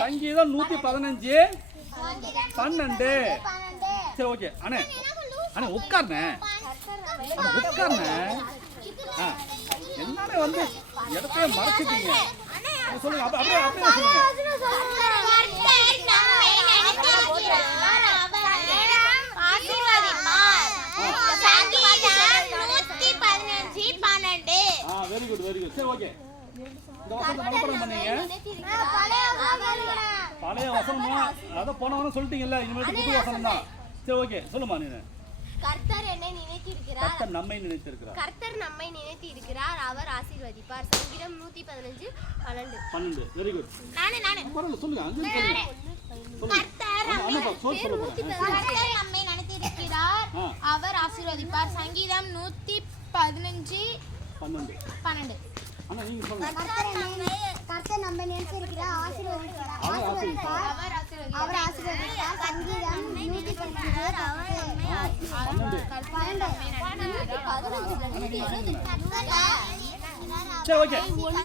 சங்கீதம் 115 12. சரி ஓகே அண்ணே அண்ணே உட்கார்ண்ணே உட்கார்ண்ணே. என்னண்ணே வந்து இடத்தையே மறைச்சிட்டீங்க. சொல்லுங்க அப்படியே அப்படியே சொல்லுங்க. Very good very good. சரி ஓகே இந்த வசனத்தை மனப்பாடம் பண்ணீங்க. பழைய வசனமா அத போனவன சொல்லிட்டீங்கல்ல, இனிமேல் புது வசனம் தான். சரி ஓகே சொல்லுமா நீங்க. கர்த்தர் என்னை நினைத்திருக்கிறார். கர்த்தர் நம்மை நினைத்திருக்கிறார். கர்த்தர் நம்மை நினைத்திருக்கிறார். அவர் ஆசீர்வதிப்பார். சங்கீதம் 115 12. Very good. நானே பரவாயில்லை சொல்லுங்க. அங்க சொல்லுங்க. கர்த்தர் நம்மை நினைத்திருக்கிறார். அவர் ஆசீர்வதிப்பார். சங்கீதம் 115 12. அண்ணா நீங்க சொல்லுங்க. கர்த்தர் நம்மை நினைத்திருக்கிறார். ஆசீர்வதிப்பார். அவர் ஆசீர்வதிப்பார். சங்கீதம் 115 சரி ஓகே.